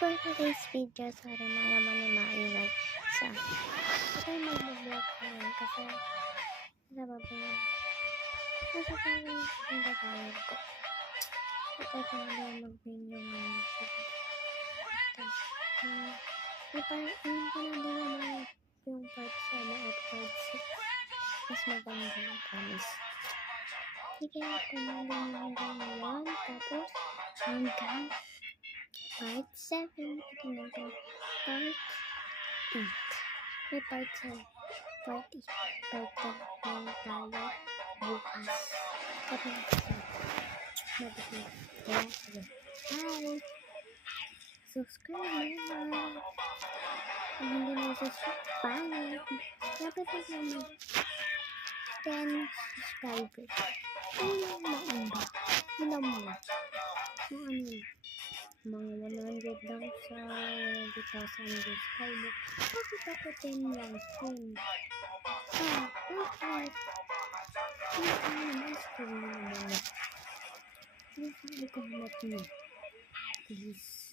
guys, for today's video, sorry na naman yung maingay sa okay mag-vlog ngayon kasi nasa baba yun. Nasa baba yung gagawin ko. Ito pa na mag-video ngayon siya. Yung panalo naman yung part 7 at part 6. Mas maganda yung promise. Sige, panalo yung ngayon. Tapos, hanggang part 7. Ito na po. Part 8. May part 7. Part 8. Part 10 na tayo bukas. Kapag mabigyan. Kaya, sige. Bye! Subscribe na! Kung hindi na subscribe, bye! Dapat na kami 10 subscribers. Ano yung maunda? Hindi mo na. Mga 100 lang sa 100,000 subscribers. Bakit ako 10 lang? 10. Bakit? Hindi ko naman. Hindi ko naman. Please.